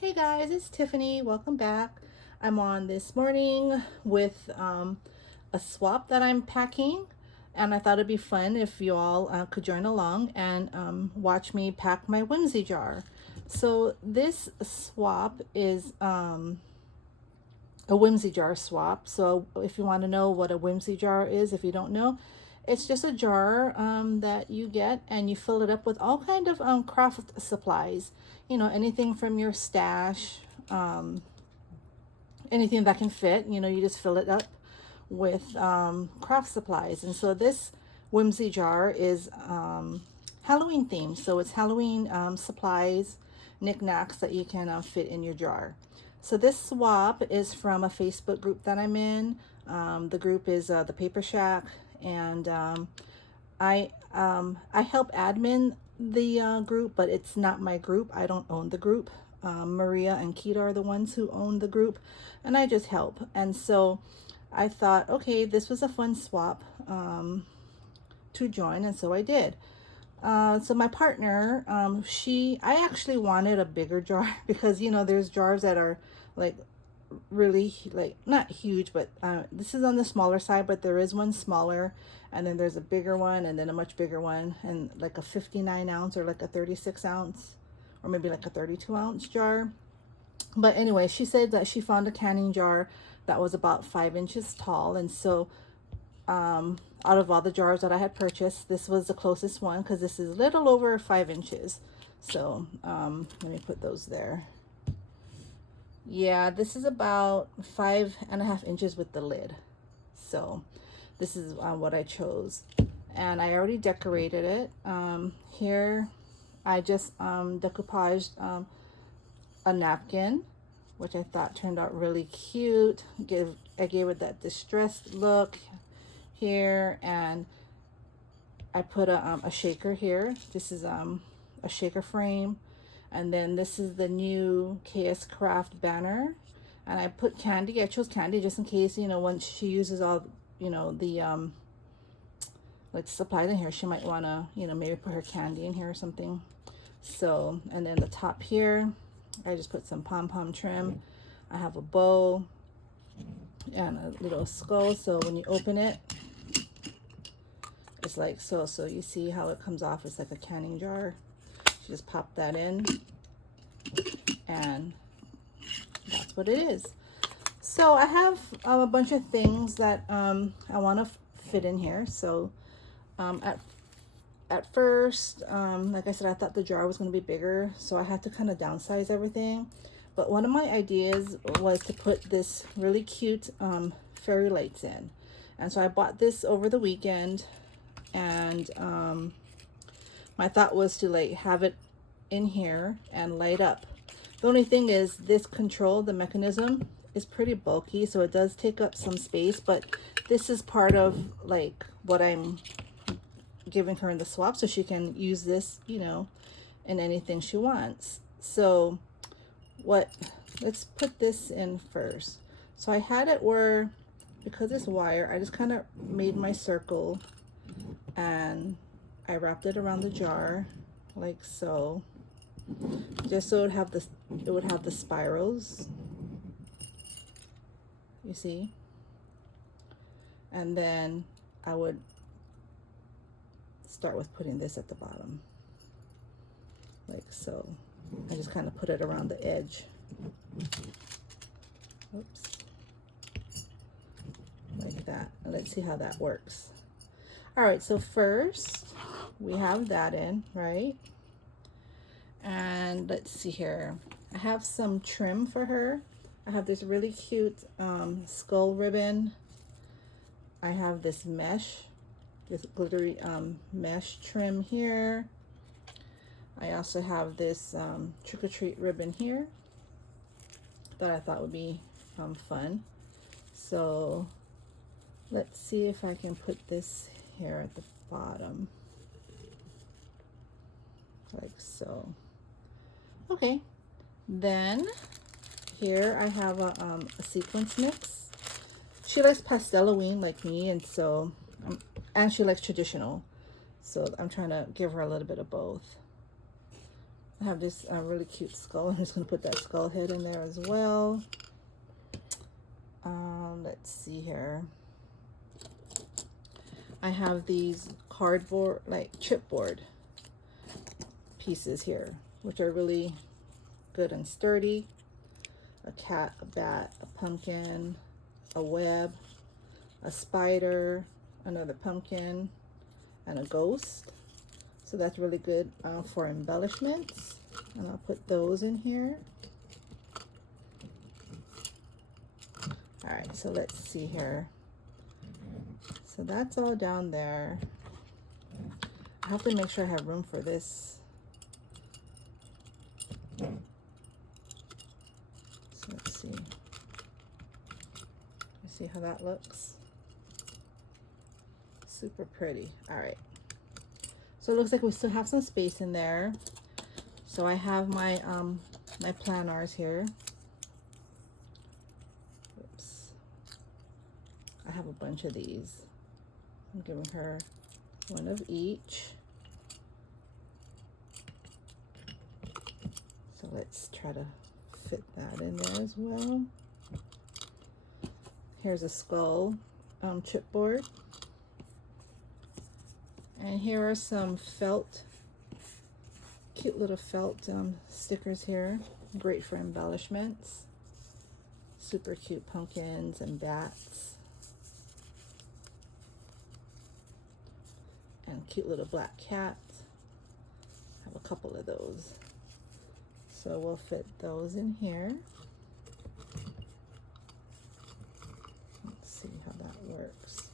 Hey guys, it's Tiffany. Welcome back. I'm on this morning with a swap that I'm packing, and I thought it'd be fun if you all could join along and watch me pack my Whimsey jar. So this swap is a Whimsey jar swap. So if you want to know what a Whimsey jar is, if you don't know, it's just a jar that you get and you fill it up with all kind of craft supplies. You know, anything from your stash, anything that can fit. You know, you just fill it up with craft supplies. And so this Whimsey jar is Halloween themed. So it's Halloween supplies, knickknacks that you can fit in your jar. So this swap is from a Facebook group that I'm in. The group is the Paper Shack, and I help admin the group, but it's not my group. I don't own the group. Maria and Keita are the ones who own the group, and I just help. And so I thought, okay, this was a fun swap to join, and so I did. So my partner, I actually wanted a bigger jar because, you know, there's jars that are like really like not huge, but this is on the smaller side, but there is one smaller, and then there's a bigger one, and then a much bigger one, and like a 59 ounce or like a 36 ounce or maybe like a 32 ounce jar. But anyway, she said that she found a canning jar that was about 5 inches tall, and so out of all the jars that I had purchased, this was the closest one because this is a little over 5 inches. So let me put those there. Yeah, this is about 5.5 inches with the lid. So this is what I chose. And I already decorated it. Here, I just decoupaged a napkin, which I thought turned out really cute. I gave it that distressed look here, and I put a shaker here. This is a shaker frame, and then this is the new KS Craft banner, and I put candy. I chose candy just in case, you know, once she uses all, you know, the like supplies in here, she might want to, you know, maybe put her candy in here or something. So, and then the top here, I just put some pom-pom trim. I have a bow and a little skull, so when you open it, it's like so. So you see how it comes off. It's like a canning jar. You just pop that in, and that's what it is. So I have a bunch of things that I want to fit in here. So at first, like I said, I thought the jar was going to be bigger, so I had to kind of downsize everything. But one of my ideas was to put this really cute fairy lights in. And so I bought this over the weekend, and my thought was to like have it in here and light up. The only thing is this control, the mechanism, is pretty bulky, so it does take up some space, but this is part of like what I'm giving her in the swap, so she can use this, you know, in anything she wants. So let's put this in first. So I had it where, because it's wire, I just kind of made my circle and I wrapped it around the jar like so, just so it would have the spirals, you see. And then I would start with putting this at the bottom like so. I just kind of put it around the edge. Oops. Like that. And let's see how that works. All right, so first we have that in, right? And let's see here. I have some trim for her. I have this really cute skull ribbon. I have this mesh, this glittery mesh trim here. I also have this trick-or-treat ribbon here that I thought would be fun. So let's see if I can put this here at the bottom like so. Okay, then here I have a sequence mix. She likes pastel-a-ween like me, and so and she likes traditional, so I'm trying to give her a little bit of both. I have this really cute skull. I'm just going to put that skull head in there as well. Let's see here. I have these cardboard, like chipboard pieces here, which are really good and sturdy. A cat, a bat, a pumpkin, a web, a spider, another pumpkin, and a ghost. So that's really good for embellishments. And I'll put those in here. All right, so let's see here. So that's all down there. I have to make sure I have room for this. So let's see. Let's see how that looks. Super pretty. All right. So it looks like we still have some space in there. So I have my my planners here. Oops. I have a bunch of these. I'm giving her one of each. So let's try to fit that in there as well. Here's a skull chipboard. And here are some felt, cute little felt stickers here. Great for embellishments. Super cute pumpkins and bats. And cute little black cat. I have a couple of those. So we'll fit those in here. Let's see how that works.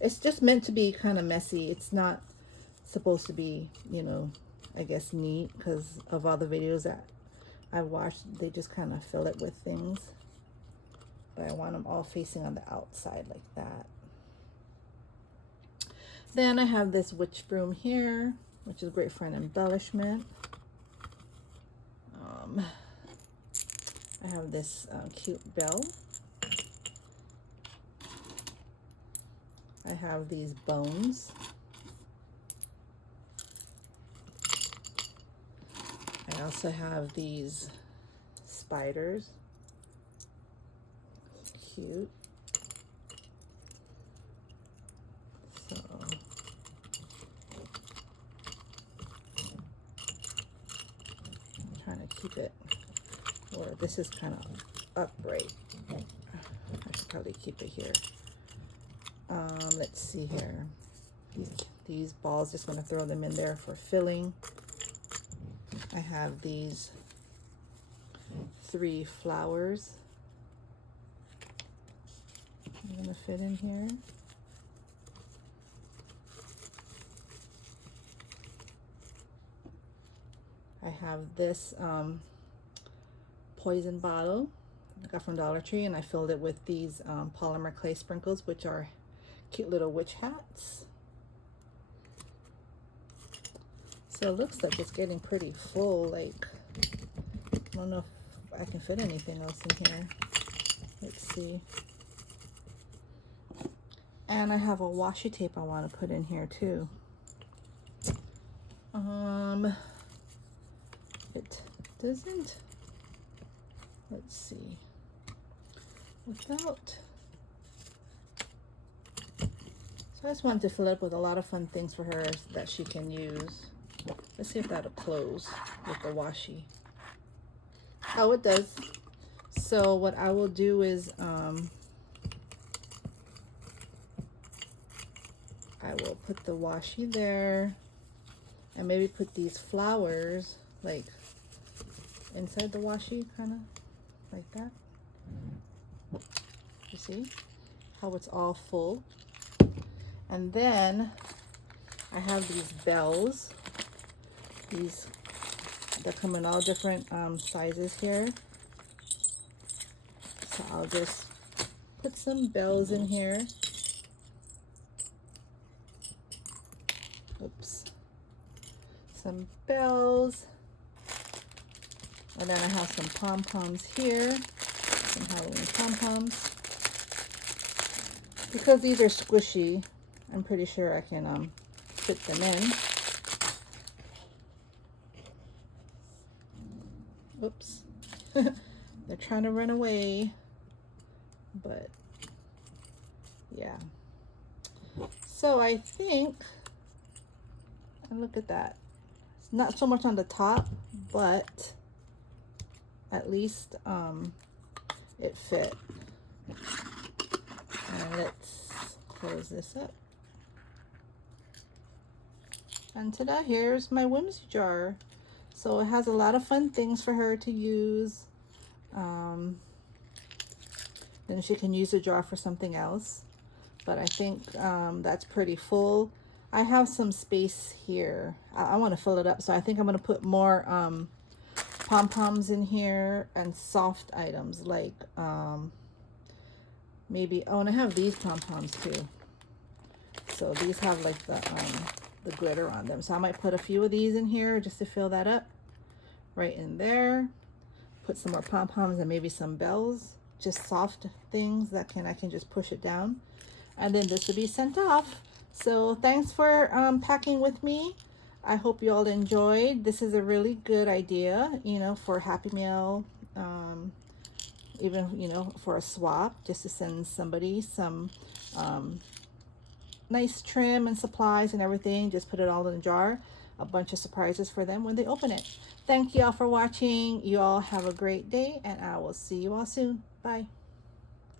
It's just meant to be kind of messy. It's not supposed to be, you know, I guess neat, because of all the videos that I watched, they just kind of fill it with things. But I want them all facing on the outside like that. Then I have this witch broom here, which is great for an embellishment. I have this cute bell. I have these bones. I also have these spiders. Cute. So I'm trying to keep it where this is kind of upright. I should probably keep it here. Let's see here. These balls, just want to throw them in there for filling. I have these 3 flowers. I'm going to fit in here. I have this poison bottle I got from Dollar Tree, and I filled it with these polymer clay sprinkles, which are cute little witch hats. So it looks like it's getting pretty full. Like, I don't know if I can fit anything else in here. Let's see. And I have a washi tape I want to put in here too. It doesn't, let's see, without, so I just wanted to fill it up with a lot of fun things for her that she can use. Let's see if that'll close with the washi. Oh, it does. So what I will do is I will put the washi there and maybe put these flowers like inside the washi, kind of like that. You see how it's all full? And then I have these bells. These, they come in all different sizes here. So I'll just put some bells in here. Oops. Some bells. And then I have some pom-poms here. Some Halloween pom-poms. Because these are squishy, I'm pretty sure I can fit them in. Oops. They're trying to run away, but yeah. So I think, and look at that. It's not so much on the top, but at least it fit. And let's close this up. And ta-da, here's my Whimsey jar. So it has a lot of fun things for her to use. Then she can use the jar for something else. But I think that's pretty full. I have some space here. I want to fill it up, so I think I'm going to put more pom-poms in here and soft items like maybe, oh, and I have these pom-poms too. So these have like the glitter on them. So I might put a few of these in here just to fill that up. Right in there. Put some more pom-poms and maybe some bells. Just soft things that I can just push it down. And then this will be sent off. So thanks for packing with me. I hope you all enjoyed. This is a really good idea, you know, for Happy Meal, even, you know, for a swap, just to send somebody some nice trim and supplies and everything. Just put it all in a jar. A bunch of surprises for them when they open it. Thank you all for watching. You all have a great day, and I will see you all soon. Bye.